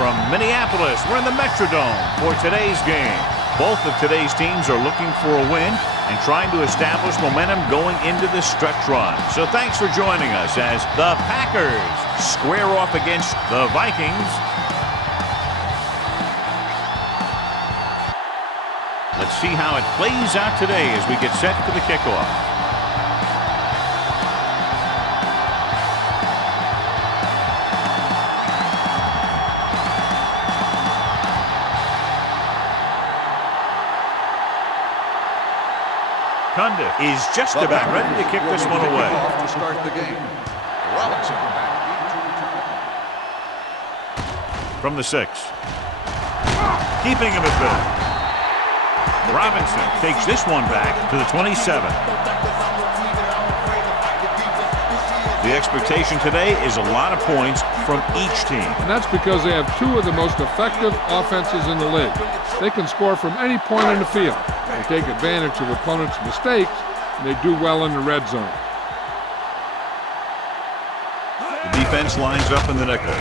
from Minneapolis. We're in the Metrodome for today's game. Both of today's teams are looking for a win and trying to establish momentum going into the stretch run. So thanks for joining us as the Packers square off against the Vikings. Let's see how it plays out today as we get set for the kickoff. Is just about ready to kick this one away. To start the game. Robinson from the 6. Keeping him at bay. Robinson takes this one back to the 27. The expectation today is a lot of points from each team. And that's because they have two of the most effective offenses in the league. They can score from any point in the field. They take advantage of opponents' mistakes, and they do well in the red zone. The defense lines up in the nickel.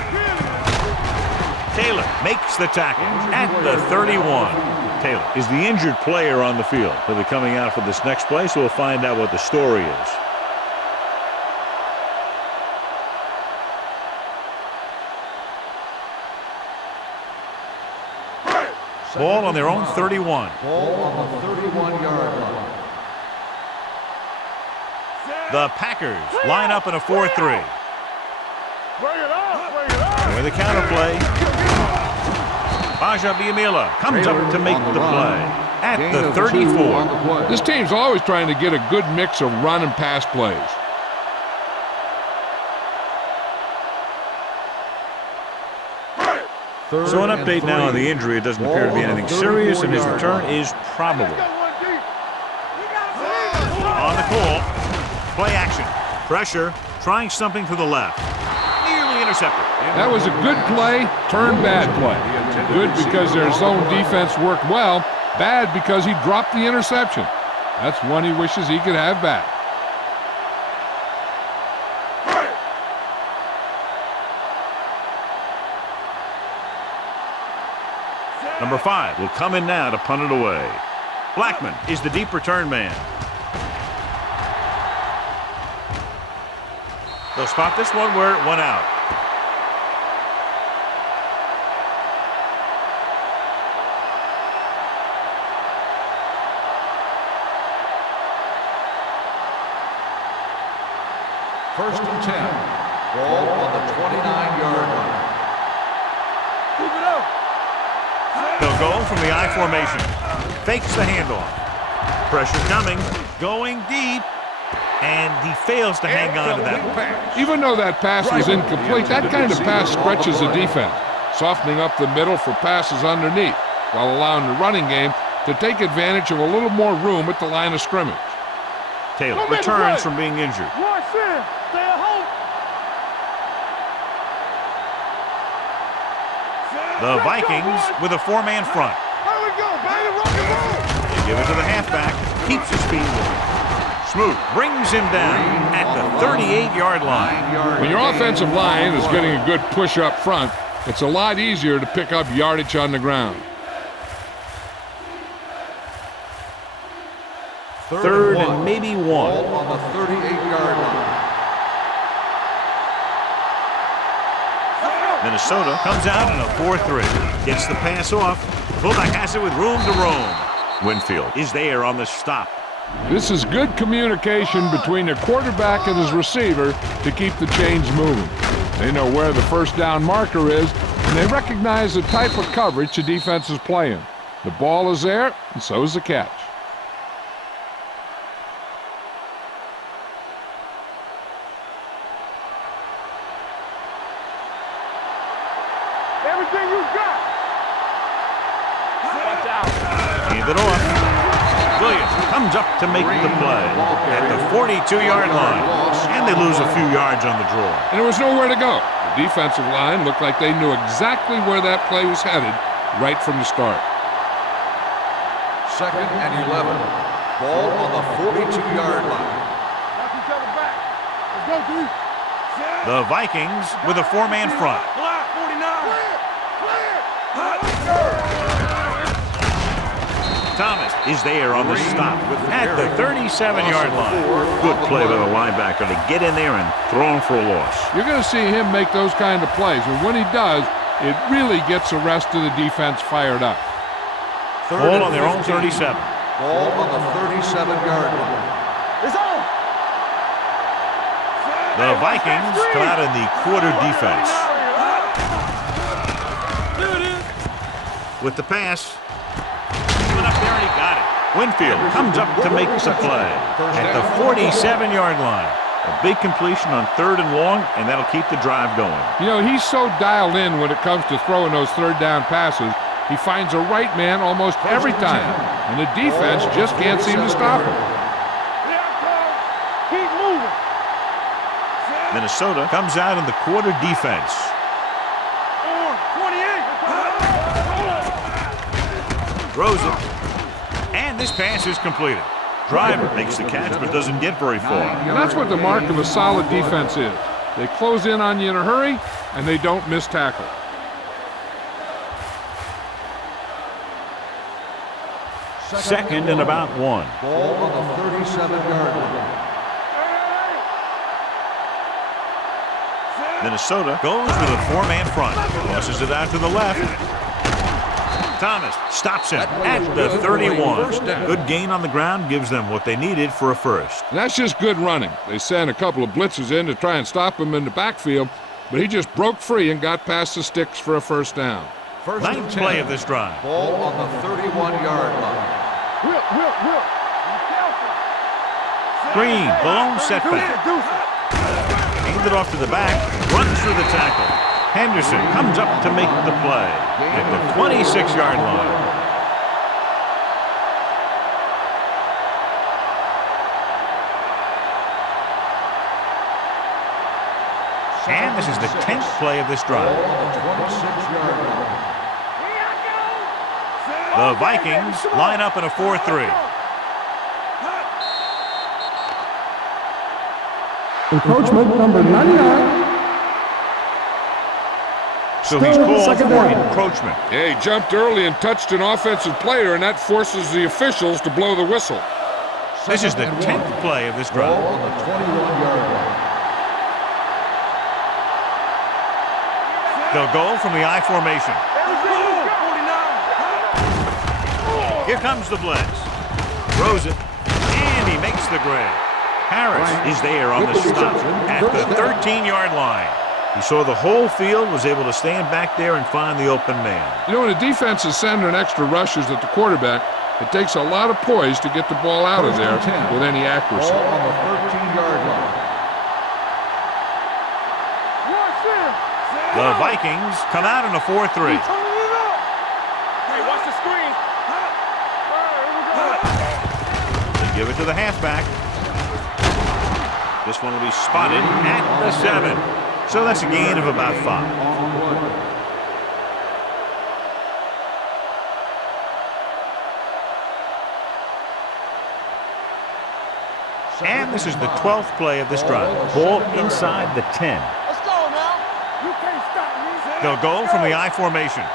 Taylor makes the tackle at the 31. Taylor is the injured player on the field. He'll be coming out for this next play, so we'll find out what the story is. Ball on their own 31. Ball on the 31-yard line. The Packers line up in a 4-3. Bring it up. With the counter play. Baja Biamila comes up to make the play at the 34. This team's always trying to get a good mix of run and pass plays. So an update now on the injury. It doesn't appear to be anything serious, and his return is probable. On the call, play action. Pressure, trying something to the left. Nearly intercepted. That was a good play, turned bad play. Good because their zone defense worked well. Bad because he dropped the interception. That's one he wishes he could have back. Number 5 will come in now to punt it away. Blackman is the deep return man. They'll spot this one where it went out. First and 10. Ball on the 29-yard line. Keep it up. They'll go from the I formation. Fakes the handoff. Pressure coming. Going deep. And he fails to hang on to that pass. Even though that pass was incomplete, that kind of pass stretches the defense, softening up the middle for passes underneath, while allowing the running game to take advantage of a little more room at the line of scrimmage. Taylor returns from being injured. Watch in. Stay at home. The Vikings with a 4-man front. Here we go, baby. Rock and roll. They give it to the halfback. Keeps his speed. Smoot brings him down at the 38-yard line. When your offensive line is getting a good push up front, it's a lot easier to pick up yardage on the ground. Third and maybe 1. Ball on the 38-yard line. Minnesota comes out in a 4-3. Gets the pass off. The fullback has it with room to roam. Winfield is there on the stop. This is good communication between the quarterback and his receiver to keep the chains moving. They know where the first down marker is, and they recognize the type of coverage the defense is playing. The ball is there, and so is the catch. Everything you got. Watch out. Hand it off. Williams comes up to make the play at the 42-yard line. And they lose a few yards on the draw. And there was nowhere to go. The defensive line looked like they knew exactly where that play was headed right from the start. Second and 11. Ball on the 42-yard line. Watch each other back. Let's go, D. The Vikings with a 4-man front. Block 49. is there on the stop at the 37-yard line. Good play by the linebacker to get in there and throw him for a loss. You're going to see him make those kind of plays, and when he does, it really gets the rest of the defense fired up. Ball on their own 37. Ball on the 37-yard line. It's on. The Vikings come out in the quarter defense. With the pass. Went up there and he got it. Winfield comes up to make the play at the 47-yard line. A big completion on 3rd and long, and that'll keep the drive going. You know, he's so dialed in when it comes to throwing those third down passes. He finds a right man almost every time, and the defense just can't seem to stop him. Keep moving. Minnesota comes out in the quarter defense. 28. Throws it. And this pass is completed. Driver makes the catch but doesn't get very far. And that's what the mark of a solid defense is. They close in on you in a hurry, and they don't miss tackle. Second and about 1. Ball on the 37-yard line. Minnesota goes with a 4-man front. Tosses it out to the left. Thomas stops him at the 31. Good gain on the ground gives them what they needed for a first. And that's just good running. They sent a couple of blitzes in to try and stop him in the backfield, but he just broke free and got past the sticks for a first down. Ninth play of this drive. Ball on the 31-yard line. Whip. Green, the lone setback. Hands it off to the back, runs through the tackle. Henderson comes up to make the play at the 26-yard line. And this is the 10th play of this drive. Ball on the 26-yard line. The Vikings line up in a 4-3. Encroachment number 99. So he's called for encroachment. Yeah, he jumped early and touched an offensive player, and that forces the officials to blow the whistle. This is the 10th play of this drive. Ball on the 21-yard line. They'll go from the I formation. Here comes the blitz. Throws it, and he makes the grab. Harris is there on the stop at the 13-yard line. He saw the whole field, was able to stand back there and find the open man. You know, when a defense is sending extra rushers at the quarterback, it takes a lot of poise to get the ball out of there with any accuracy. Ball on the 13-yard line. The Vikings come out in a 4-3. Hey, watch the screen. They give it to the halfback. This one will be spotted at the 7. So that's a gain of about 5. And this is the 12th play of this drive. Ball inside the 10. Let's go now. You can't stop me. They'll go from the I formation.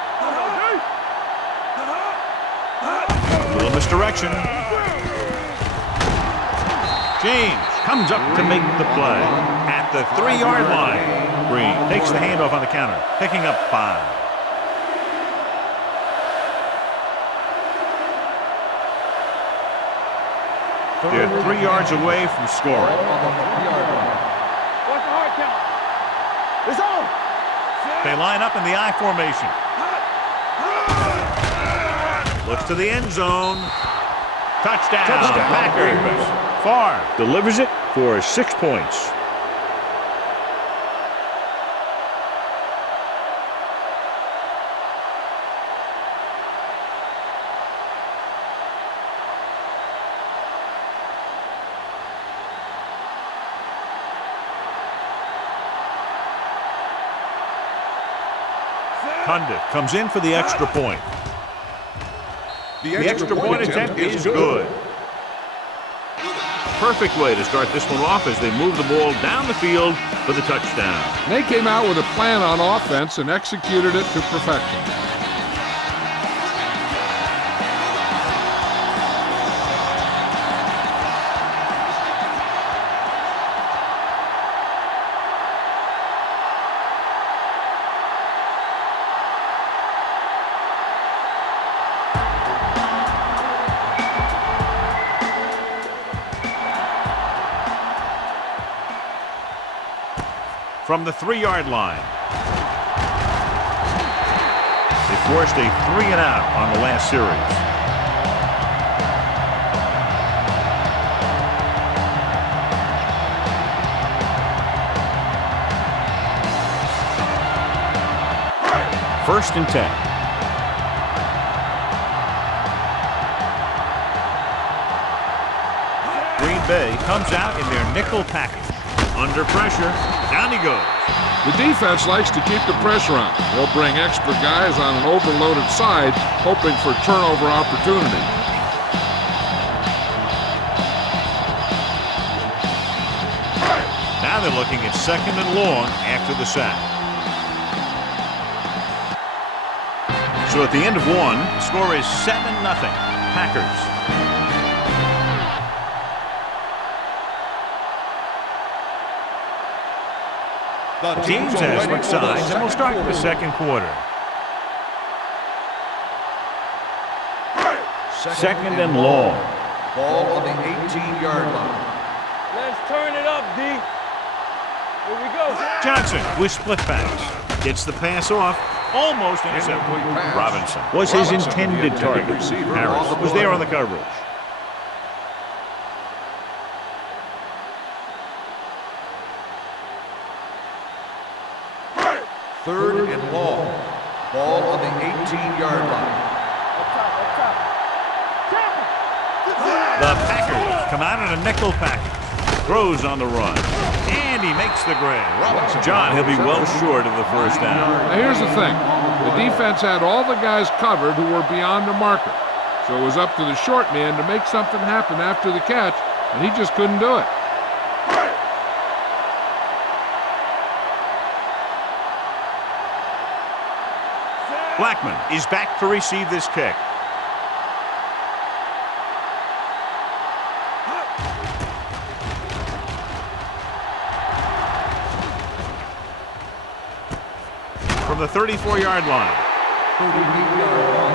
A little misdirection. James comes up to make the play at the 3-yard line. Green takes the handoff on the counter, picking up 5. They're 3 yards away from scoring. Watch the hard count. It's on. They line up in the I formation. Looks to the end zone. Touchdown. Packers. Farr delivers it for 6 points. Condit comes in for the extra point. The extra point attempt is good. Perfect way to start this one off as they move the ball down the field for the touchdown. They came out with a plan on offense and executed it to perfection. from the 3-yard line. They forced a 3-and-out on the last series. First and 10. Green Bay comes out in their nickel package. Under pressure, down he goes. The defense likes to keep the pressure on. They'll bring extra guys on an overloaded side, hoping for turnover opportunity. Now they're looking at 2nd and long after the sack. So at the end of 1, the score is 7-0. Packers. The teams have switched sides, and we'll start the second quarter. 2nd and long. Ball on the 18-yard line. Let's turn it up, D. Here we go. Johnson with split backs. Gets the pass off. Almost intercepted. Robinson was his intended target. Harris was there on the coverage. Third and long. Ball on the 18-yard line. The Packers come out in a nickel package. Throws on the run. And he makes the grab. John, he'll be well short of the first down. Now here's the thing. The defense had all the guys covered who were beyond the marker. So it was up to the short man to make something happen after the catch, and he just couldn't do it. Blackman is back to receive this kick. From the 34-yard line. 38-yard line.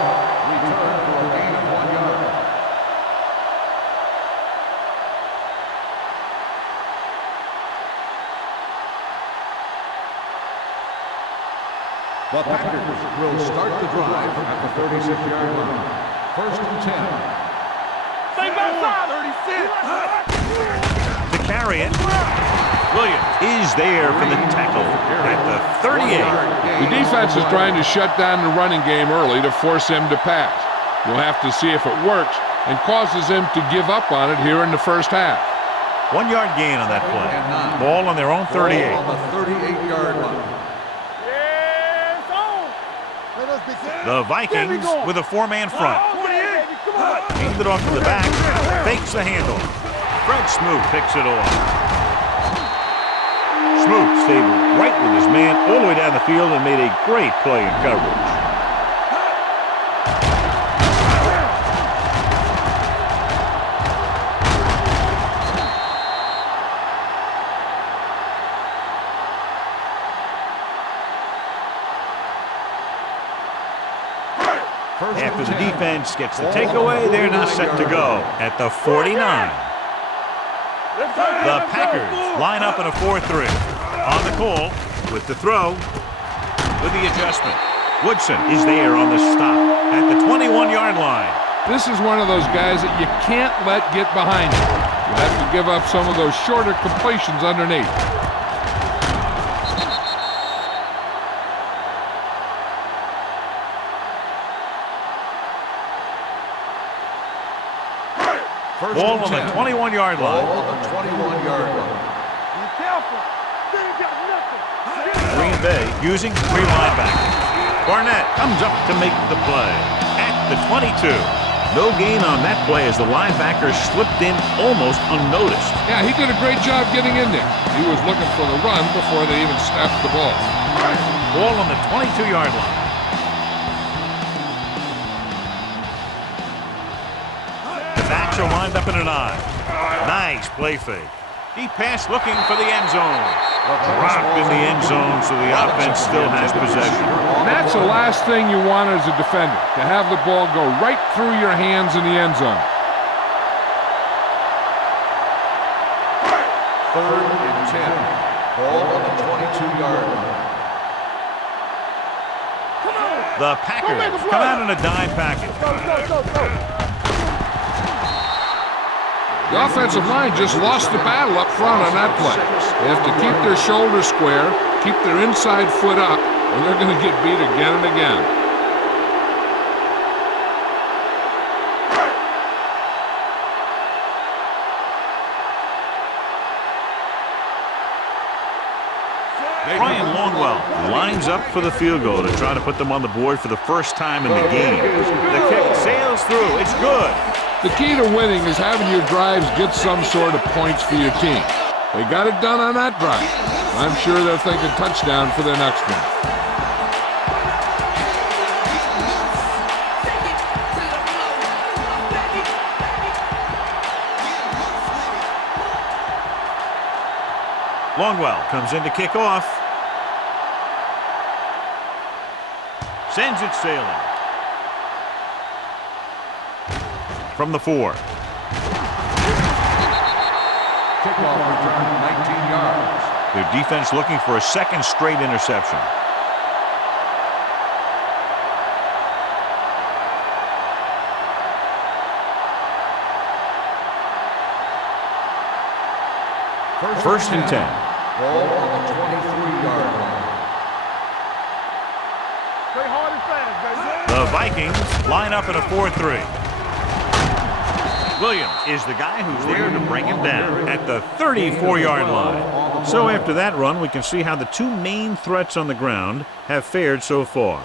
Return for a gain of 1 yard. The Packers will start the drive at the 36-yard line. First and 10. Stay back, 36. To carry it. Williams is there for the tackle at the 38. The defense is trying to shut down the running game early to force him to pass. We'll have to see if it works and causes him to give up on it here in the first half. 1 yard gain on that play. Ball on their own 38. Ball on the 38-yard line. The Vikings with a 4-man front. Handed off to the back. Fakes the handoff. Fred Smoot picks it off. Smoot stayed right with his man all the way down the field and made a great play in coverage. After the defense gets the takeaway, they're now set to go at the 49. The Packers line up in a 4-3. On the call, with the throw, with the adjustment. Woodson is there on the stop at the 21-yard line. This is one of those guys that you can't let get behind you. You have to give up some of those shorter completions underneath. Ball on the 21-yard line. Ball on the 21-yard line. Be careful. They ain't got nothing. Green Bay using 3 linebackers. Barnett comes up to make the play at the 22. No gain on that play as the linebacker slipped in almost unnoticed. Yeah, he did a great job getting in there. He was looking for the run before they even snapped the ball. Ball on the 22-yard line. The backs are lined up in an I. Nice play fake. Deep pass looking for the end zone. Dropped in the end zone, so the offense still has possession. And that's the last thing you want as a defender, to have the ball go right through your hands in the end zone. Third and 10. Ball on the 22-yard line. The Packers come out in a dime package. The offensive line just lost the battle up front on that play. They have to keep their shoulders square, keep their inside foot up, or they're going to get beat again and again. Brian Longwell lines up for the field goal to try to put them on the board for the first time in the game. The kick sails through. It's good. The key to winning is having your drives get some sort of points for your team. They got it done on that drive. I'm sure they're thinking touchdown for their next one. Longwell comes in to kick off. Sends it sailing. From the 4. Kickoff return, 19 yards. Their defense looking for a second straight interception. First and 10. Ball on the 23-yard line. Play hard and fast, baby. The Vikings line up in a 4-3. Williams is the guy who's there to bring him down at the 34-yard line. So after that run, we can see how the two main threats on the ground have fared so far.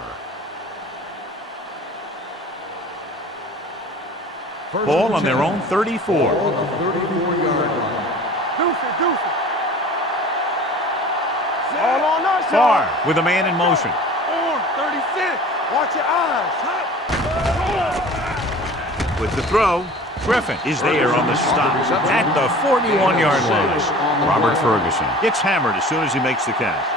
Ball on their own 34. Ball on the 34-yard line. Deuce it. All on us, Farr with a man in motion. 36. Watch your eyes. With the throw, Griffin is there on the stop at the 41-yard line. Robert Ferguson gets hammered as soon as he makes the catch.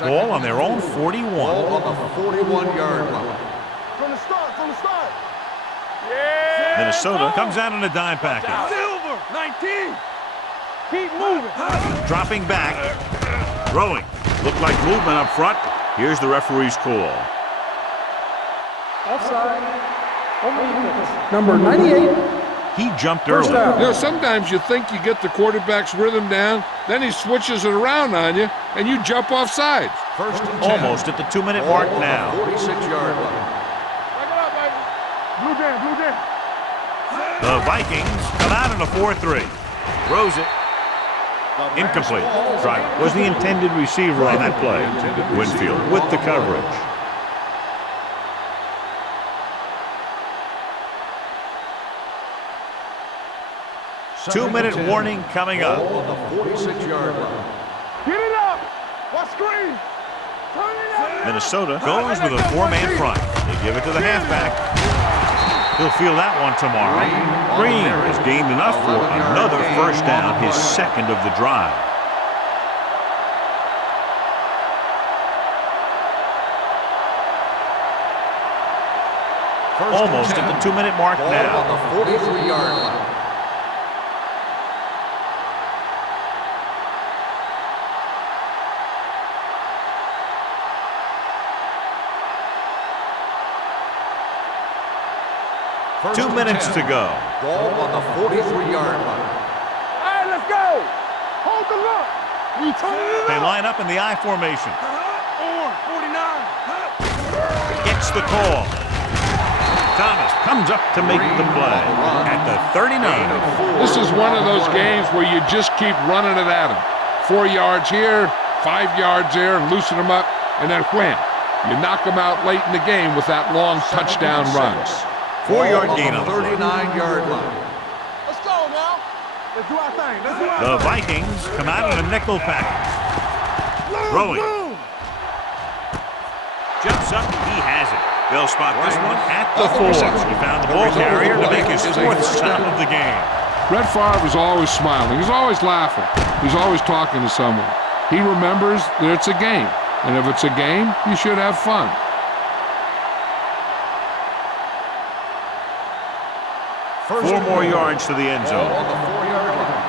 Ball on their own 41. Ball on the 41-yard line. From the start. Yeah. Minnesota comes out in a dime package. Silver, 19. Keep moving. Dropping back. Throwing. Looked like movement up front. Here's the referee's call. Offside. Number 98. He jumped early. You know, sometimes you think you get the quarterback's rhythm down, then he switches it around on you, and you jump off sides. First and 10. Almost at the 2-minute mark now. 46-yard line. Back it up, baby. Blue jam. The Vikings come out in a 4-3. Throws it. Incomplete. Driver was the intended receiver on that play. Winfield with the coverage. Two-minute warning coming up. Ball on the 46-yard line. Get it up. Watch screen. Turn it up. Minnesota goes with a 4-man front. They give it to the halfback. He'll feel that one tomorrow. Green has gained enough for another first down, his second of the drive. Almost at the 2-minute mark now. Ball on the 43-yard line. First 2 and minutes 10. to go. Ball on the 43-yard line. All right, let's go. Hold the look. We turn it They up. line up in the I formation. 49. Gets the call. Thomas comes up to make the play at the 39. This is one of those games where you just keep running it at them. 4 yards here, 5 yards there, and loosen them up, and then wham. You knock them out late in the game with that long touchdown run. 4-yard gain on the 39-yard line. Let's go now. Let's do our thing. The Vikings come out in a nickel package. Throwing. Jumps up. He has it. They'll spot this one at the 4. He found the ball carrier to make his 4th stop of the game. Brett Favre is always smiling. He's always laughing. He's always talking to someone. He remembers that it's a game. And if it's a game, you should have fun. First 4 more yards to the end ball zone. on the 4-yard line.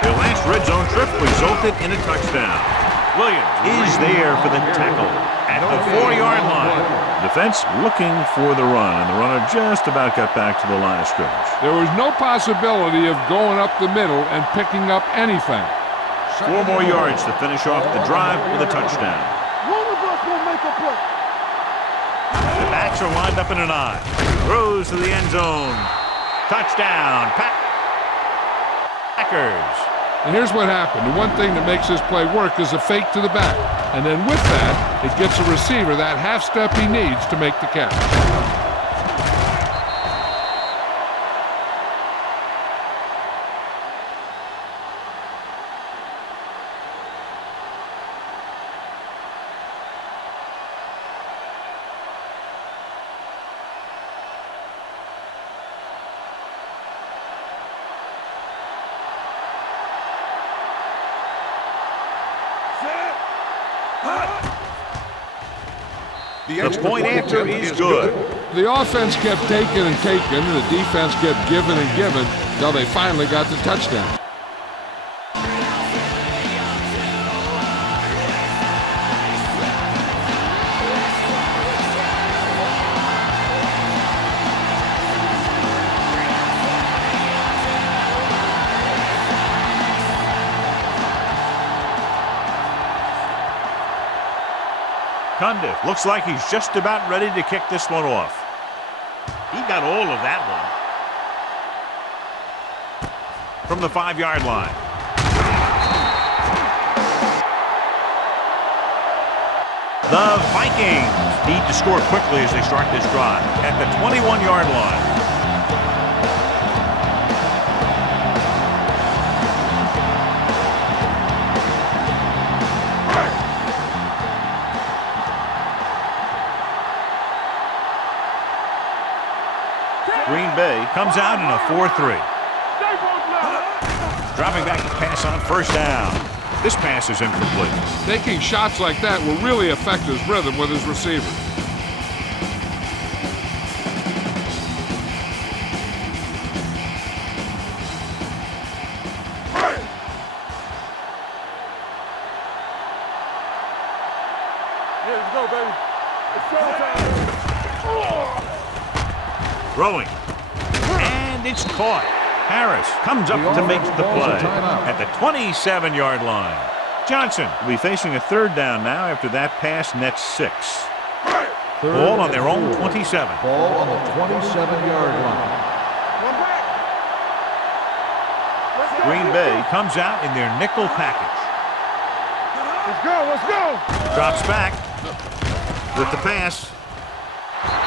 Their last red zone trip resulted in a touchdown. Williams is there for the tackle at the 4-yard line. Defense looking for the run, and the runner just about got back to the line of scrimmage. There was no possibility of going up the middle and picking up anything. 4 more yards to finish off the drive with a touchdown. One of us will make a play. The backs are lined up in an I. Throws to the end zone. Touchdown, Packers. And here's what happened. The one thing that makes this play work is a fake to the back. And then with that, it gets a receiver that half step he needs to make the catch. The point after is good. The offense kept taking and taking, and the defense kept giving and giving until they finally got the touchdown. Cundiff looks like he's just about ready to kick this one off. He got all of that one. From the 5-yard line. The Vikings need to score quickly as they start this drive at the 21-yard line. Green Bay comes out in a 4-3. Dropping back to pass on first down. This pass is incomplete. Taking shots like that will really affect his rhythm with his receiver. Let's go, baby. It's showtime. Throwing. And it's caught. Harris comes up to make the play at the 27-yard line. Johnson will be facing a third down now after that pass nets 6. Ball on their own 27. Ball on the 27-yard line. Green Bay comes out in their nickel package. Let's go, let's go. Drops back with the pass.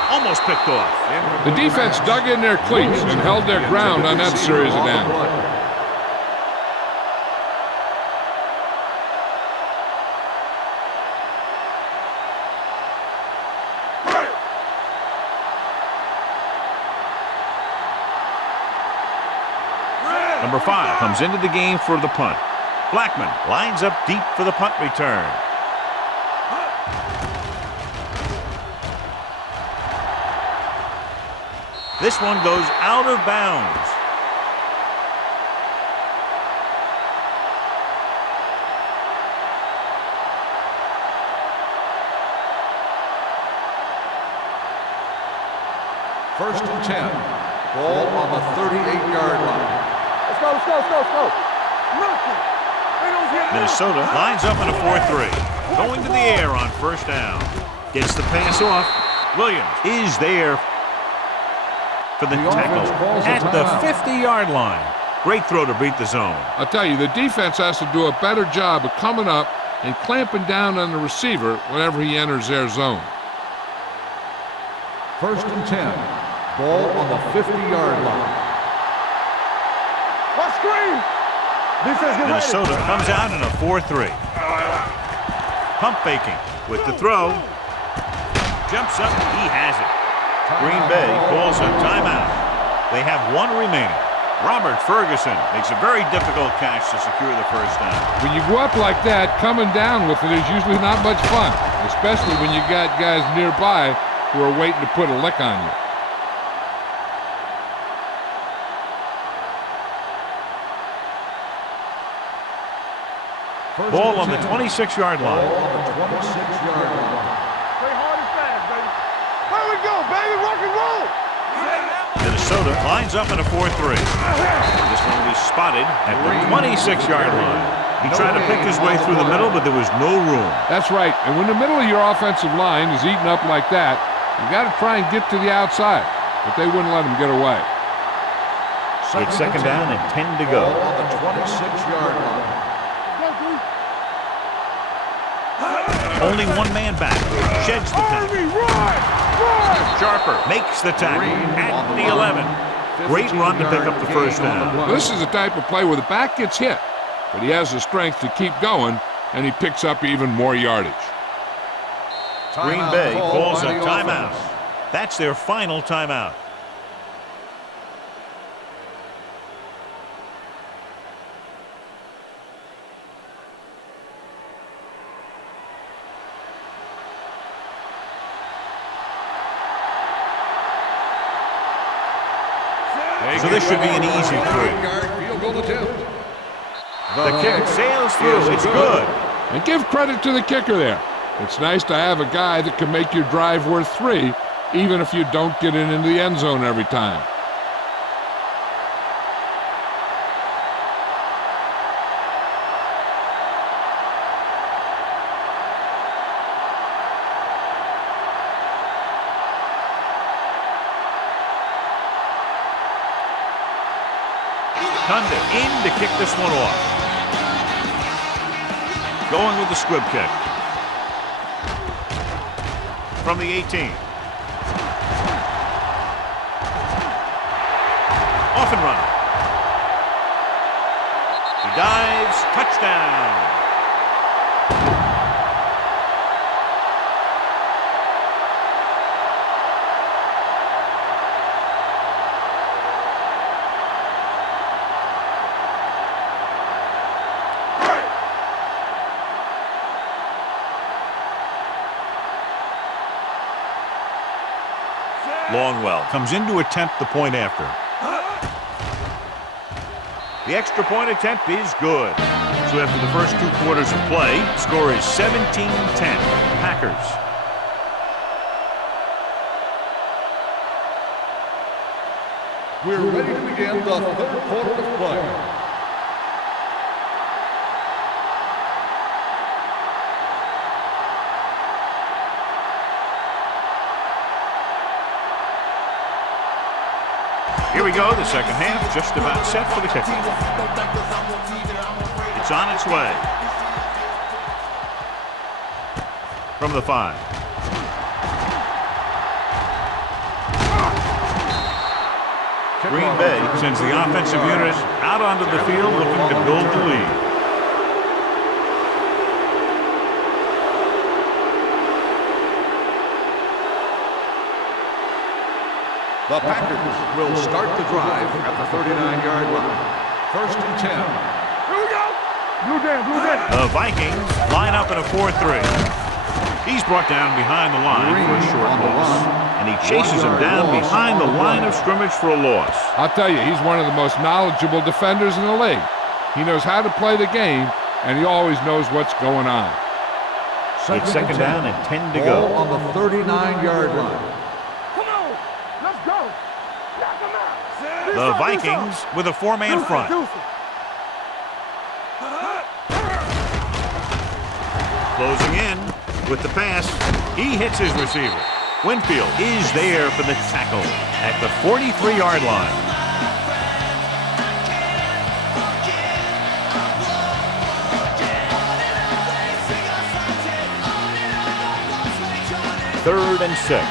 Almost picked off. The defense dug in their cleats and held their ground on that series of downs. Number 5 comes into the game for the punt. Blackman lines up deep for the punt return. This one goes out of bounds. First and 10. Ball on the 38-yard line. Let's go, let's go, let's go, let's go. Nothing. They don't get Minnesota lines up in a 4-3. Going to the air on first down. Gets the pass off. Williams is there for the tackle at the 50-yard line. Great throw to beat the zone. I'll tell you, the defense has to do a better job of coming up and clamping down on the receiver whenever he enters their zone. First and 10. Ball on the 50-yard line. Let's screen. Defense, get Minnesota ready. comes out in a 4-3. Pump faking with the throw. Jumps up. He has it. Green Bay calls a timeout. They have 1 remaining. Robert Ferguson makes a very difficult catch to secure the first down. When you go up like that, coming down with it is usually not much fun, especially when you got guys nearby who are waiting to put a lick on you. Ball on the 26-yard line. Ball on the 26-yard line. Play hard and fast, baby. Here we go, baby. Rock and roll. Minnesota lines up in a 4-3. This one will be spotted at the 26-yard line. He tried to pick his way through the middle, but there was no room. That's right. And when the middle of your offensive line is eaten up like that, you got to try and get to the outside. But they wouldn't let him get away. It's second down and 10 to go. Ball on the 26-yard line. Only one man back. Sheds the penalty. Sharper makes the tackle at the 11. Great run to pick up the first down. This is the type of play where the back gets hit, but he has the strength to keep going, and he picks up even more yardage. Green Bay calls a timeout. That's their final timeout. So this should be an easy 3. The kick sails through. It's good. And give credit to the kicker there. It's nice to have a guy that can make your drive worth 3, even if you don't get it into the end zone every time. Kunda in to kick this one off. Going with the squib kick. From the 18. Off and running. He dives. Touchdown. Longwell comes in to attempt the point after. The extra point attempt is good. So after the first 2 quarters of play, score is 17-10. Packers. We're ready to begin the third quarter of play. Here we go, the second half, just about set for the kickoff. It's on its way. From the 5. Green Bay sends the offensive unit out onto the field looking to build the lead. The Packers will start the drive at the 39-yard line. First and 10. Here we go. Blue down. The Vikings line up in a 4-3. He's brought down behind the line for a short loss. And he chases him down behind the line of scrimmage for a loss. I'll tell you, he's one of the most knowledgeable defenders in the league. He knows how to play the game, and he always knows what's going on. It's second down and 10 to go. Ball on the 39-yard line. The Vikings with a 4-man front. Closing in with the pass. He hits his receiver. Winfield is there for the tackle at the 43-yard line. Third and 6.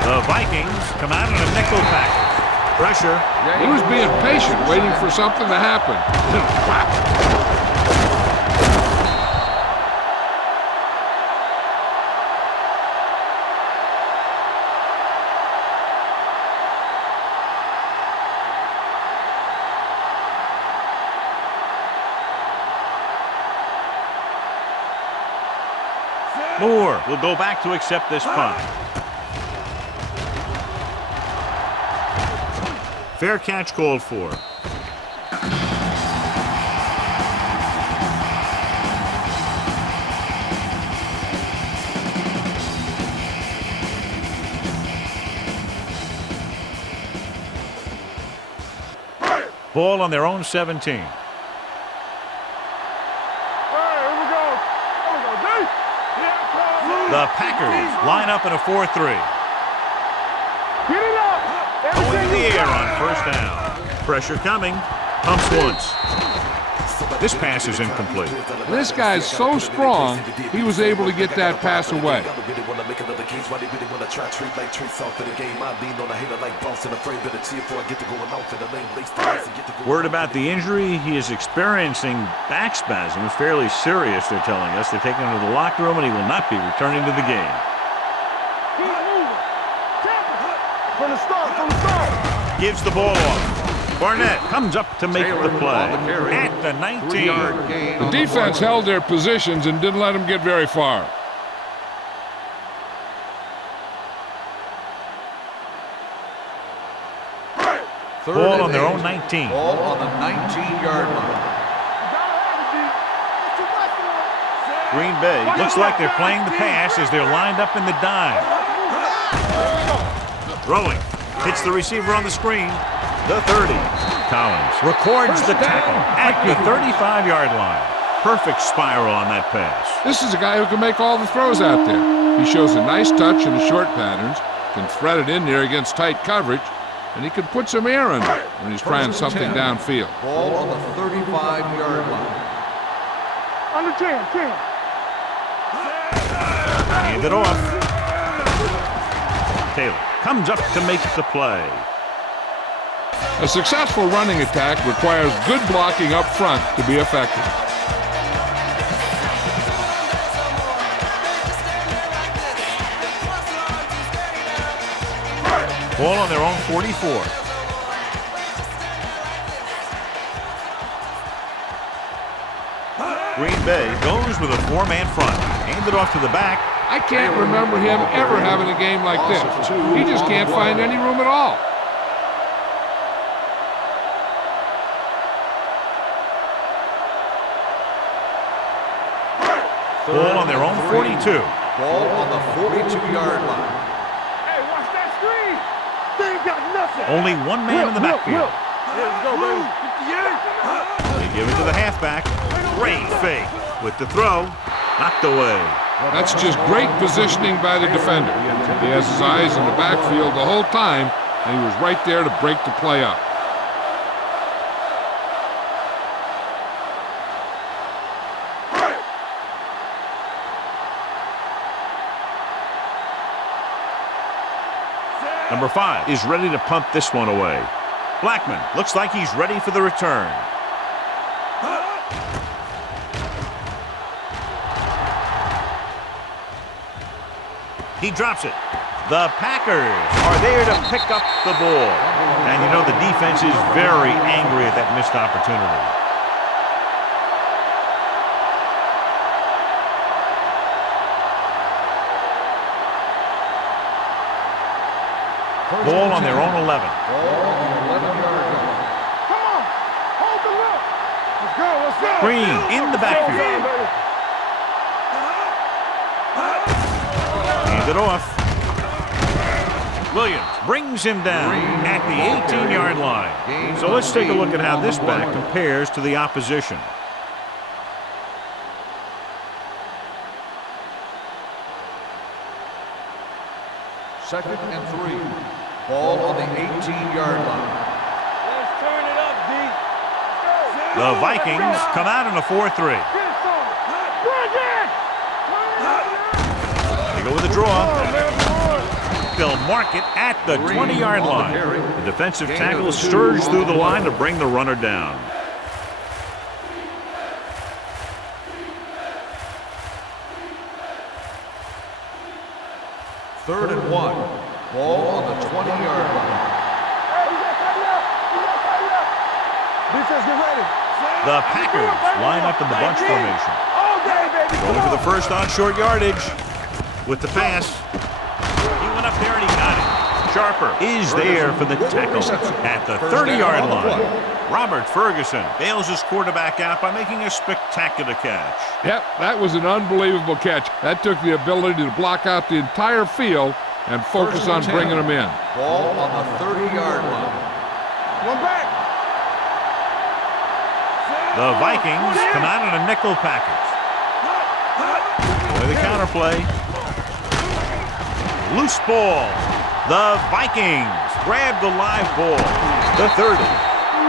The Vikings come out in a nickel package. Pressure. He was being patient, waiting for something to happen. Moore will go back to accept this punt. Fair catch called for. Ball on their own 17. The Packers line up in a 4-3. Get it up. Going to the air on first down. Pressure coming. Pumps once. This pass is incomplete. This guy's so strong, he was able to get that pass away. Word about the injury, he is experiencing back spasms, fairly serious, they're telling us. They're taking him to the locker room, and he will not be returning to the game. Keep moving. From the start. Gives the ball off. Barnett comes up to make the play at the 19. The defense held their positions and didn't let them get very far. Ball on their own 19. Ball on the 19-yard line. Green Bay looks like they're playing the pass as they're lined up in the dime. Throwing. Hits the receiver on the screen. The 30. Collins records the tackle at the 35-yard line. Perfect spiral on that pass. This is a guy who can make all the throws out there. He shows a nice touch in the short patterns, can thread it in there against tight coverage, and he can put some air under it when he's trying something downfield. Ball on the 35-yard line. Under 10. Hand it off. Taylor comes up to make the play. A successful running attack requires good blocking up front to be effective. Ball on their own 44. Green Bay goes with a four-man front. Hand it off to the back. I can't remember him ever having a game like this. He just can't find any room at all. Ball on their own 42. Ball on the 42-yard line. Hey, watch that screen. They ain't got nothing. Only one man in the backfield. Let's go, baby. They give it to the halfback. Great fake with the throw. Knocked away. That's just great positioning by the defender. He has his eyes in the backfield the whole time, and he was right there to break the play up. Number 5 is ready to punt this one away. Blackman looks like he's ready for the return. He drops it. The Packers are there to pick up the ball. And you know the defense is very angry at that missed opportunity. Ball on their own 11. Ball on the 11-yard line. Come on. Hold the look. Let's go. Green in the backfield. Hand it off. Williams brings him down at the 18-yard line. So let's take a look at how this back compares to the opposition. Second and 3. Ball on the 18-yard line. Let's turn it up, D. The Vikings come out in a 4-3. They go with a draw. They'll mark it at the 20-yard line. The defensive tackle surged through the line to bring the runner down. Third and 1. Ball on the 20-yard line. Defense, get ready. The Packers line up in the bunch formation. All day, baby. Going for the first on short yardage. with the pass. He went up there and he got it. Sharper is there for the tackle at the 30-yard line. Robert Ferguson bails his quarterback out by making a spectacular catch. Yep, that was an unbelievable catch. That took the ability to block out the entire field and focus on bringing them in. Ball on the 30-yard line. One back. The Vikings come out in a nickel package. With a counterplay. Loose ball. The Vikings grab the live ball. The 30.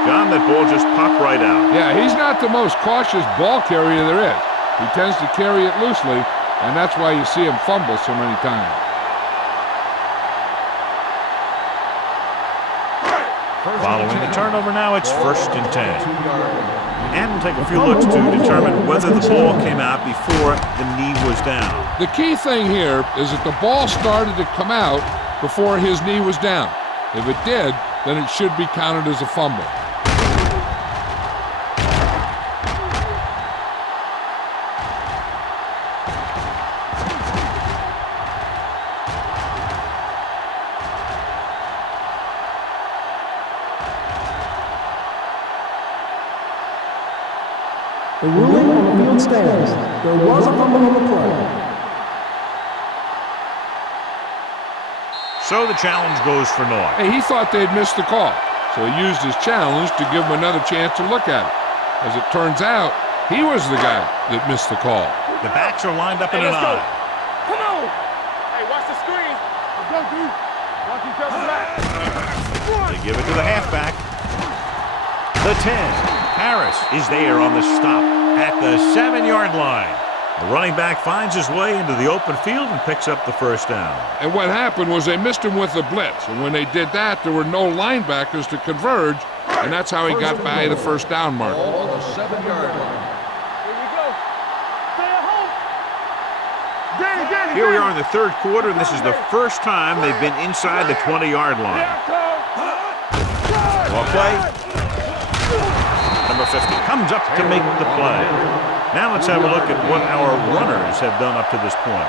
John, that ball just popped right out. Yeah, he's not the most cautious ball carrier there is. He tends to carry it loosely, and that's why you see him fumble so many times. Following the turnover now, it's 1st and 10. And we'll take a few looks to determine whether the ball came out before the knee was down. The key thing here is that the ball started to come out before his knee was down. If it did, then it should be counted as a fumble. The ruling on the field stands. There was a fumble on the play. So the challenge goes for naught. Hey, he thought they'd missed the call, so he used his challenge to give him another chance to look at it. As it turns out, he was the guy that missed the call. The backs are lined up in an eye. Come on. Hey, watch the screen. Let's go, dude. Watch each other back. They give it to the halfback. The 10. Harris is there on the stop at the 7-yard line. The running back finds his way into the open field and picks up the first down. And what happened was they missed him with the blitz. And when they did that, there were no linebackers to converge. And that's how he got by the first down mark. Ball on the 7-yard line. Here we go. Stay at home. Danny. Here we are in the third quarter, and this is the first time they've been inside the 20-yard line. Ball play. Number 50 comes up to make the play. Now let's have a look at what our runners have done up to this point.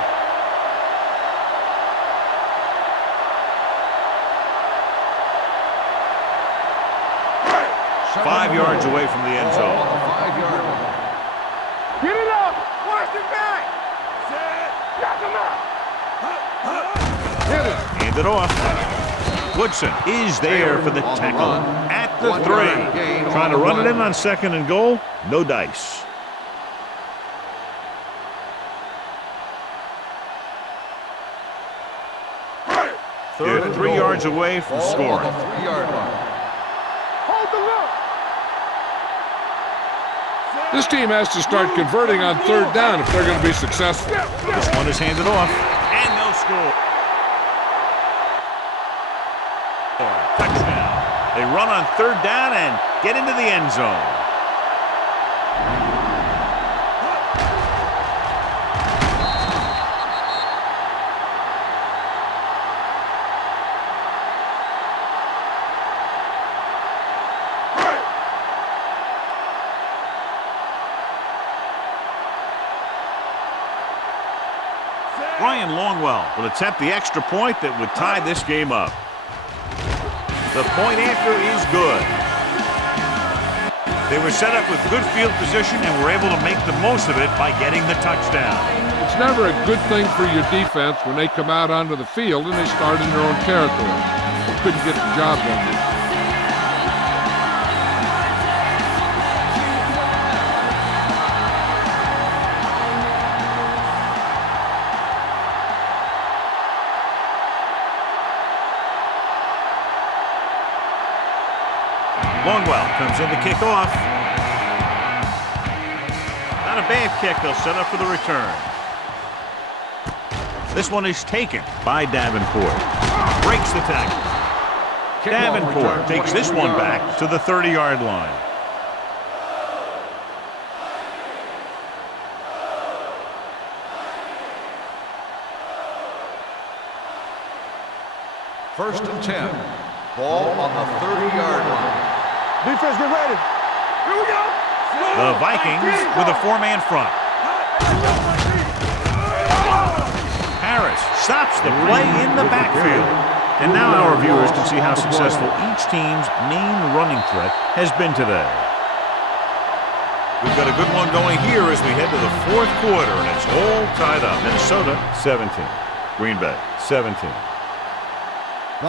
Five yards away from the end zone. On the 5-yard line. Get it up. Watch the back. Knock him out. Hand it off. Woodson is there for the tackle at the 3. Trying to run it in on 2nd and goal. No dice. They're 3 yards away from scoring. 3-yard line. Hold the look. This team has to start converting on 3rd down if they're going to be successful. This one is handed off. And they'll score. Touchdown. They run on 3rd down and get into the end zone. Ryan Longwell will attempt the extra point that would tie this game up. The point after is good. They were set up with good field position and were able to make the most of it by getting the touchdown. It's never a good thing for your defense when they come out onto the field and they start in their own territory. They couldn't get the job done. Longwell comes in to kick off. Not a bad kick. They'll set up for the return. This one is taken by Davenport. Breaks the tackle. Davenport takes this one back to the 30-yard line. First and 10. Ball on the 30-yard line. Defense, get ready. Here we go. The Vikings with a 4-man front. Harris stops the play in the backfield. And now our viewers can see how successful each team's main running threat has been today. We've got a good one going here as we head to the fourth quarter, and it's all tied up. Minnesota 17, Green Bay 17.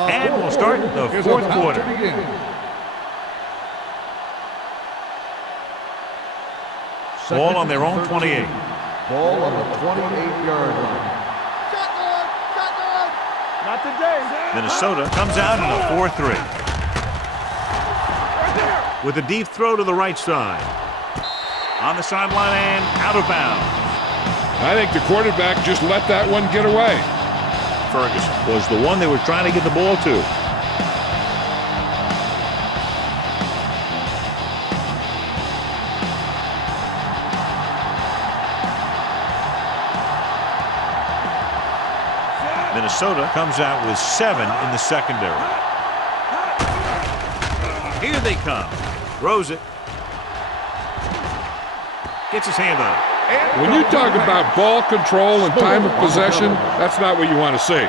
And we'll start the fourth quarter. Ball on their own 28. Ball on the 28-yard line. Not today. Minnesota comes out in a 4-3. With a deep throw to the right side. On the sideline and out of bounds. I think the quarterback just let that one get away. Ferguson was the one they were trying to get the ball to. Minnesota comes out with 7 in the secondary. Here they come. Throws it. Gets his hand on it. When you talk about ball control and time of possession, that's not what you want to see.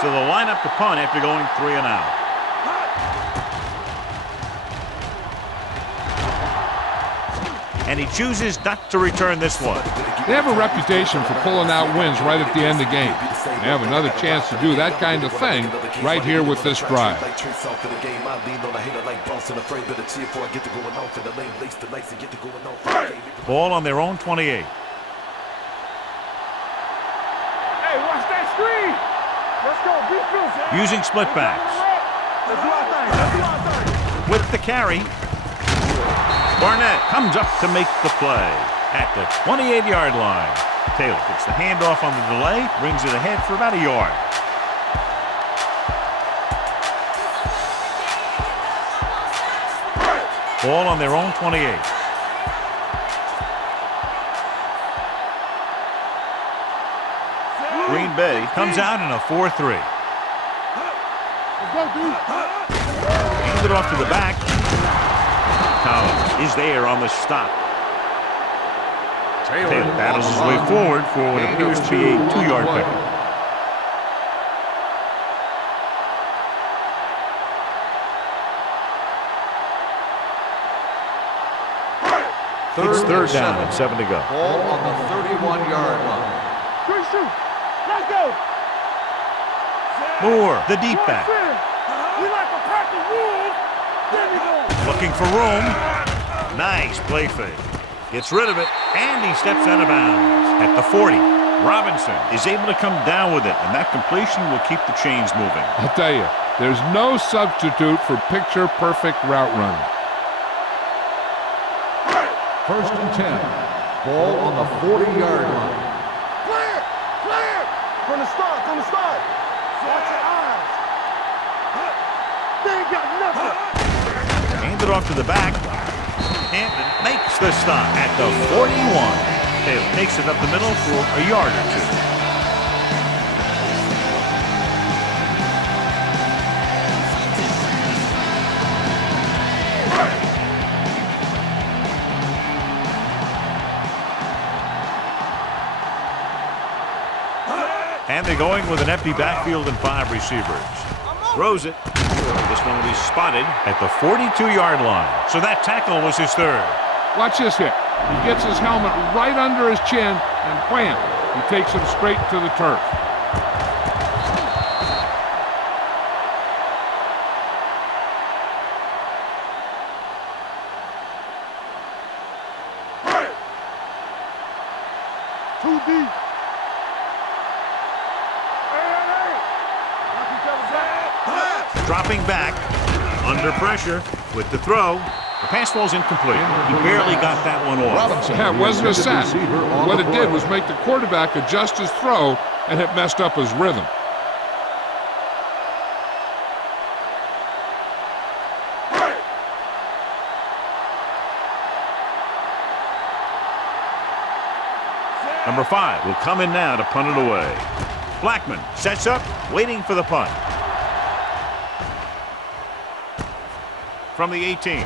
So they'll line up to punt after going 3 and out. And he chooses not to return this one. They have a reputation for pulling out wins right at the end of the game. They have another chance to do that kind of thing right here with this drive. Ball on their own 28. Hey, watch that screen. Let's go. Defense. Using split backs. Let's do our thing. Let's do our thing. With the carry. Barnett comes up to make the play at the 28-yard line. Taylor gets the handoff on the delay, brings it ahead for about a yard. Ball on their own 28. Green Bay comes out in a 4-3. Let's go, dude. Hands it off to the back. Collins is there on the stop. Taylor battles his way forward for what appears to be a 2-yard pickup. It's third down and 7 to go. Ball on the 31-yard line. Quick shoot. Let's go. Moore, the deep back. We like a pack of wolves. There we go. Looking for room. Nice play fake. Gets rid of it, and he steps out of bounds at the 40. Robinson is able to come down with it, and that completion will keep the chains moving. I'll tell you, there's no substitute for picture-perfect route running. First and 10. Ball on the 40-yard line. Clear. Clear. From the start. From the start. Watch your eyes. They ain't got nothing. Hand it off to the back. Hampton makes the stop at the 41. Taylor takes it up the middle for a yard or 2. And they're going with an empty backfield and 5 receivers. Throws it. This one will be spotted at the 42-yard line. So that tackle was his 3rd. Watch this hit. He gets his helmet right under his chin, and wham, he takes him straight to the turf. Too deep. Dropping back, under pressure with the throw. The pass ball's incomplete. He barely got that one off. Yeah, it wasn't a sack. What it did was make the quarterback adjust his throw, and it messed up his rhythm. Number 5 will come in now to punt it away. Blackman sets up, waiting for the punt. From the 18.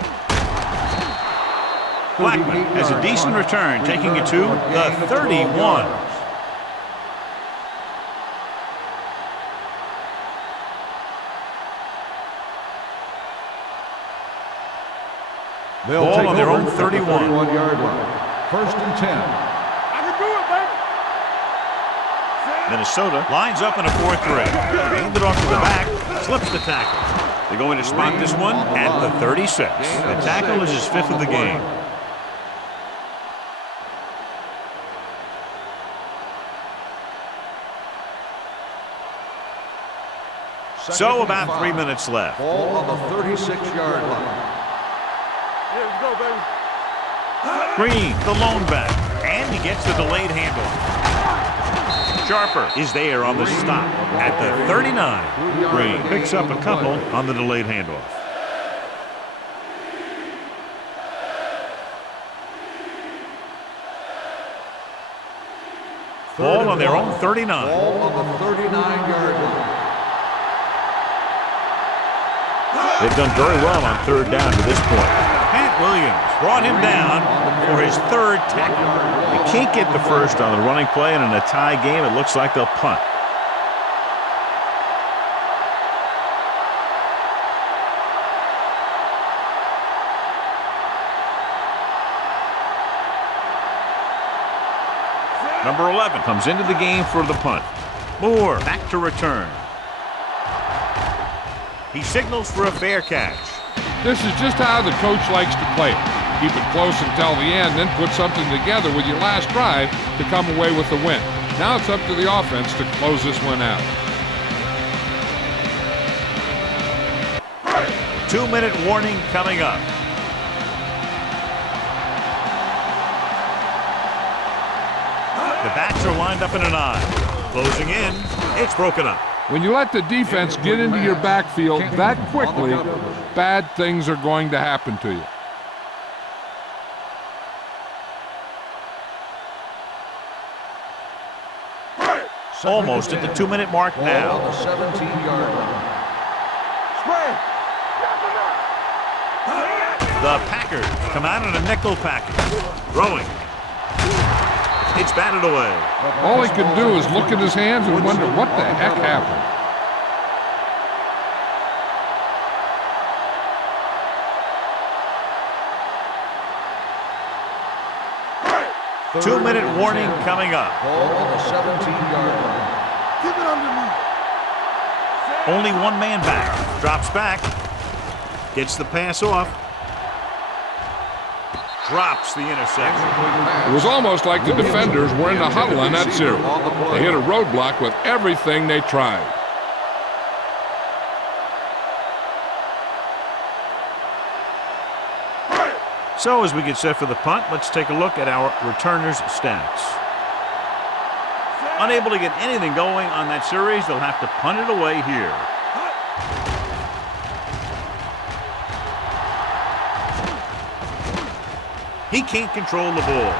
Blackman has a decent return, taking it to the 31. Ball on their own 31-yard line. 1st and 10. I can do it, baby. Minnesota lines up in a 4-3. Hand it off to the back, slips the tackle. They're going to spot this one at the 36. The tackle is his 5th of the game. So about 3 minutes left. Ball on the 36-yard line. Here we go, baby. Green, the lone back, and he gets the delayed handoff. Sharper is there on the stop at the 39. Green picks up a couple on the delayed handoff. Ball on their own 39. Ball on the 39-yard line. They've done very well on 3rd down to this point. Pat Williams brought him down for his 3rd tackle. They can't get the first on the running play, and in a tie game, it looks like they'll punt. Number 11 comes into the game for the punt. Moore back to return. He signals for a fair catch. This is just how the coach likes to play it. Keep it close until the end, then put something together with your last drive to come away with the win. Now it's up to the offense to close this one out. 2-minute warning coming up. The backs are lined up in an I. Closing in, it's broken up. When you let the defense get into your backfield that quickly, bad things are going to happen to you. Almost at the 2-minute mark now. On the 17-yard line. The Packers come out in a nickel package. Throwing. It's batted away. All he can do is look at his hands and wonder what the heck happened. Two-minute warning coming up. Ball on the 17-yard line. Keep it underneath. Only one man back. Drops back. Gets the pass off. Drops the interception. It was almost like the defenders were in the huddle on that series. They hit a roadblock with everything they tried. So as we get set for the punt, let's take a look at our returners' stats. Unable to get anything going on that series, they'll have to punt it away here. He can't control the ball.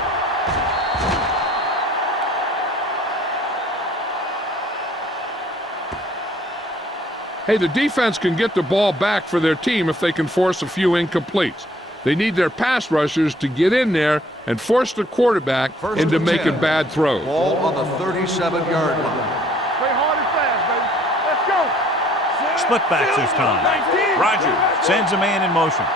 Hey, the defense can get the ball back for their team if they can force a few incompletes. They need their pass rushers to get in there and force the quarterback into making bad throws. Ball on the 37-yard line. Play hard and fast, baby. Let's go. Split backs this time. Rogers sends a man in motion.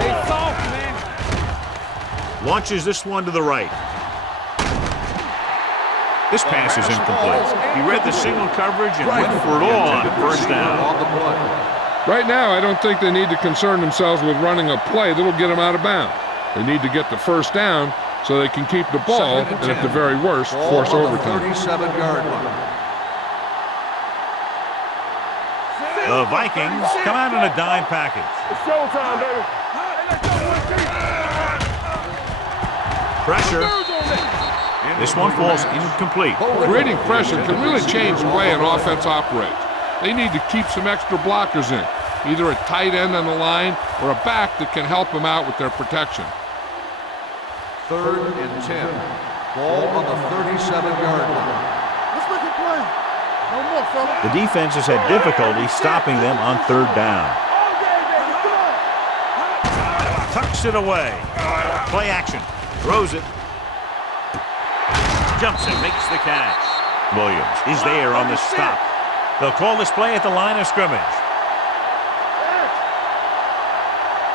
Hey, soft, man. Launches this one to the right. This pass is incomplete. He read the single coverage and went for it all on first down. Right now, I don't think they need to concern themselves with running a play that'll get them out of bounds. They need to get the first down so they can keep the ball and, at the very worst, force overtime. 37-yard line. The Vikings come out in a dime package. It's showtime, baby. Pressure. This one falls incomplete. Creating pressure can really change the way an offense operates. They need to keep some extra blockers in, either a tight end on the line or a back that can help them out with their protection. 3rd and 10. Ball on the 37-yard line. Let's make it play. No more, fella. The defense has had difficulty stopping them on third down. All day, baby. Come on. Tucks it away. Play action. Throws it. Jumps and makes the catch. Williams is there on the stop. They'll call this play at the line of scrimmage.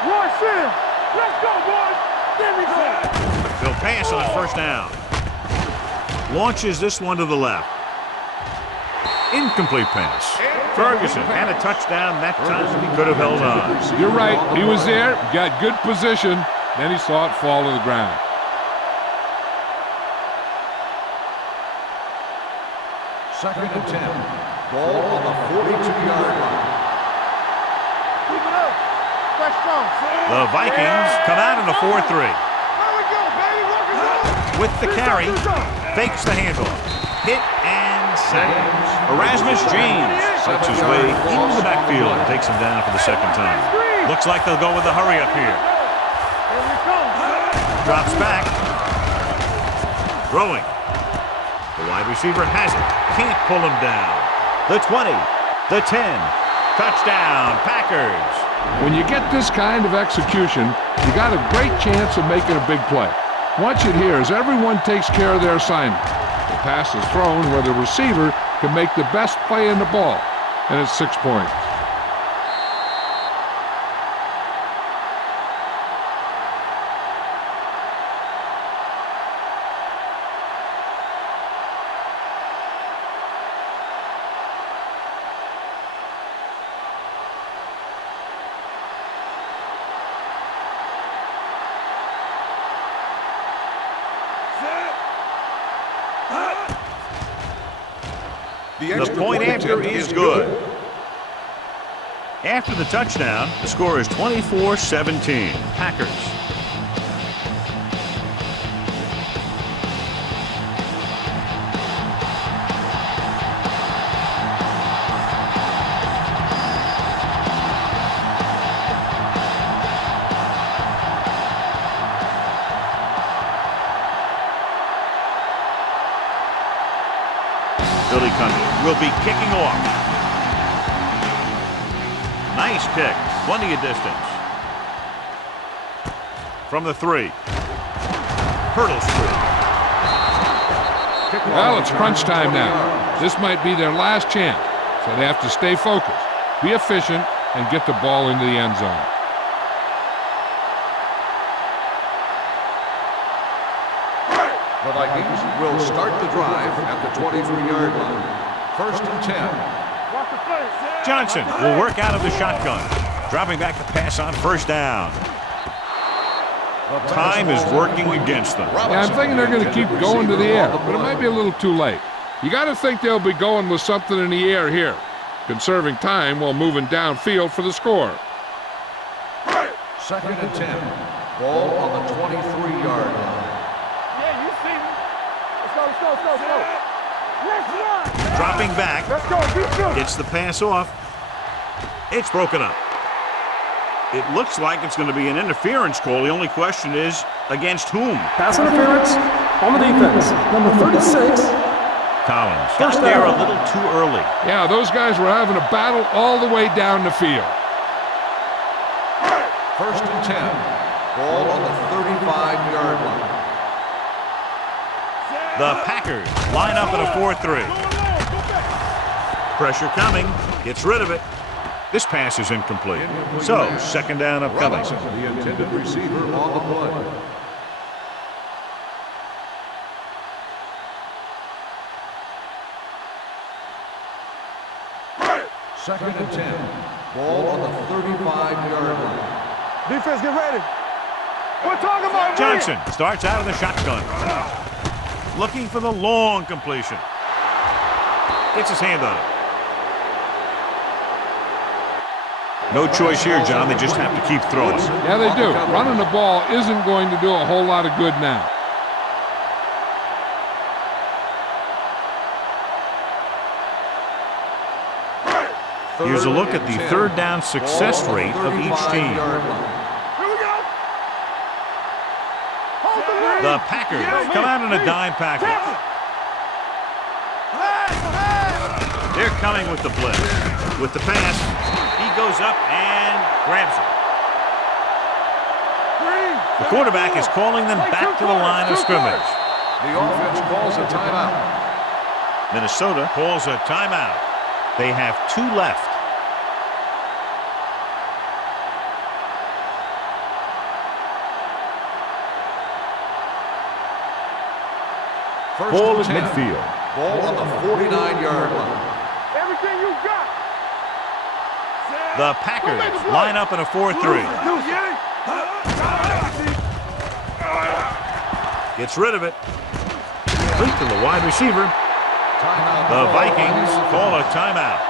Rush in. Let's go, boys. There we go. They'll pass on first down. Launches this one to the left. Incomplete pass. Ferguson and a touchdown that time. He could have held on. You're right. He was there, got good position, then he saw it fall to the ground. Second and 10. Ball on the 42-yard line. Keep it up. Fresh strong. The Vikings come out in a 4-3. There we go, baby. Rock and roll. With the carry, fakes the handoff. Hit and saves. Erasmus James fights his way into the backfield and takes him down for the second time. Looks like they'll go with the hurry up here. Here we come. Drops back. Throwing. The wide receiver has it. Can't pull him down. The 20. The 10. Touchdown, Packers. When you get this kind of execution, you got a great chance of making a big play. Watch it here as everyone takes care of their assignment. The pass is thrown where the receiver can make the best play in the ball, and it's 6 points. The point after is good. After the touchdown, the score is 24-17. Packers. Billy Cundiff will be kicking off. Nice kick. Plenty of distance. From the 3. Hurdles through. Well, it's crunch time now. This might be their last chance, so they have to stay focused, be efficient, and get the ball into the end zone. The Vikings will start the drive at the 23-yard line. First and 10. Watch the play. Johnson will work out of the shotgun, dropping back to pass on first down. Time is working against them. Yeah, I'm thinking they're going to keep going to the air, but it might be a little too late. You got to think they'll be going with something in the air here, conserving time while moving downfield for the score. Second and 10. Ball on the 23-yard line. Yeah, you see me. Let's go, let's go, let's go, let's go. Let's run. Dropping back, Let's go, be good. gets the pass off. It's broken up. It looks like it's going to be an interference call. The only question is, against whom? Pass interference on the defense. Number 36. Collins got there a little too early. Yeah, those guys were having a battle all the way down the field. First and 10. Ball on the 35-yard line. The Packers line up in a 4-3. Pressure coming. Gets rid of it. This pass is incomplete. So, second down upcoming. Robinson, the intended receiver on the play. Second and 10. Ball on the 35-yard line. Defense, get ready. We're talking about Johnson starts out of the shotgun. Looking for the long completion. Gets his hand on it. No choice here, John. They just have to keep throwing. Yeah, they do. Running the ball isn't going to do a whole lot of good now. Here's a look at the third down success rate of each team. Here we go. Hold the line. The Packers come out in a dime package. They're coming with the blitz. With the pass, he goes up and grabs it. The quarterback is calling them back to the line of scrimmage. The offense calls a timeout. Minnesota calls a timeout. They have 2 left. Ball at midfield. Ball on the 49-yard line. Everything you got. The Packers line up in a 4-3. Gets rid of it. Complete to the wide receiver. Timeout. The Vikings call a timeout.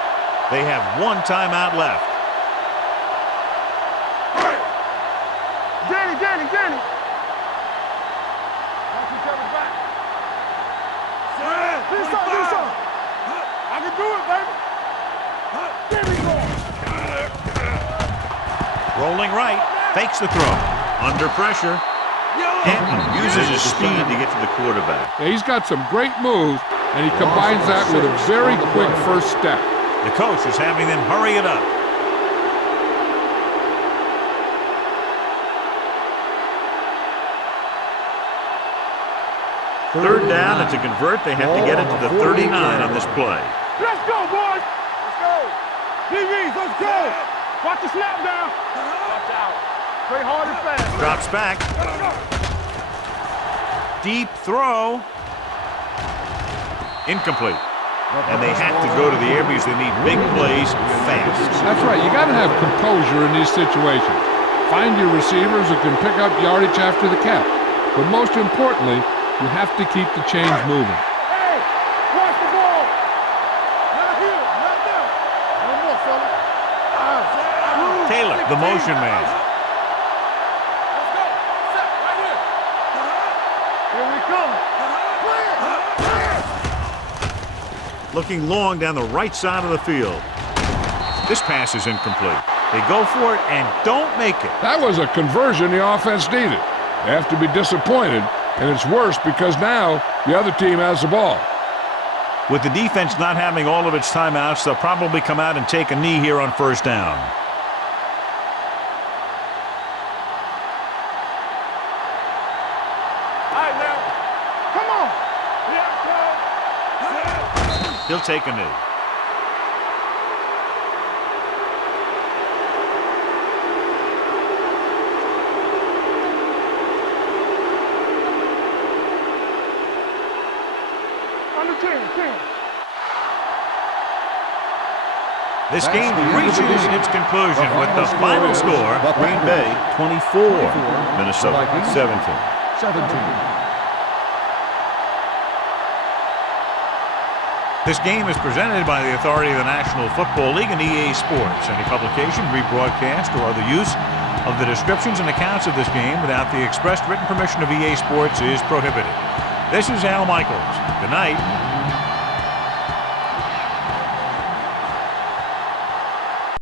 They have 1 timeout left. Danny. Watch each other back. Do something. I can do it, baby. There we go. Rolling right. Fakes the throw. Under pressure. Canton uses his speed to get to the quarterback. Yeah, he's got some great moves, and he combines that with a very quick first step. The coach is having them hurry it up. Third down, and to convert, they have to get it to the 39 on this play. Let's go, boys. Let's go. DBs, let's go. Watch the snap down. Watch out. Play hard and fast. Drops back. Deep throw. Incomplete. And they have to go to the air because they need big plays fast. That's right. You got to have composure in these situations. Find your receivers who can pick up yardage after the catch. But most importantly, you have to keep the chains moving. Hey, watch the ball. Not here, not there. No more, fella. Taylor, the motion man. Let's go. Set right here. Here we come. Looking long down the right side of the field. This pass is incomplete. They go for it and don't make it. That was a conversion the offense needed. They have to be disappointed, and it's worse because now the other team has the ball. With the defense not having all of its timeouts, they'll probably come out and take a knee here on first down. All right, now. Come on. He'll take a knee. Under 10. This game reaches its conclusion with the final score, Green Bay 24, Minnesota 17. This game is presented by the authority of the National Football League and EA Sports. Any publication, rebroadcast, or other use of the descriptions and accounts of this game without the expressed written permission of EA Sports is prohibited. This is Al Michaels. Good night.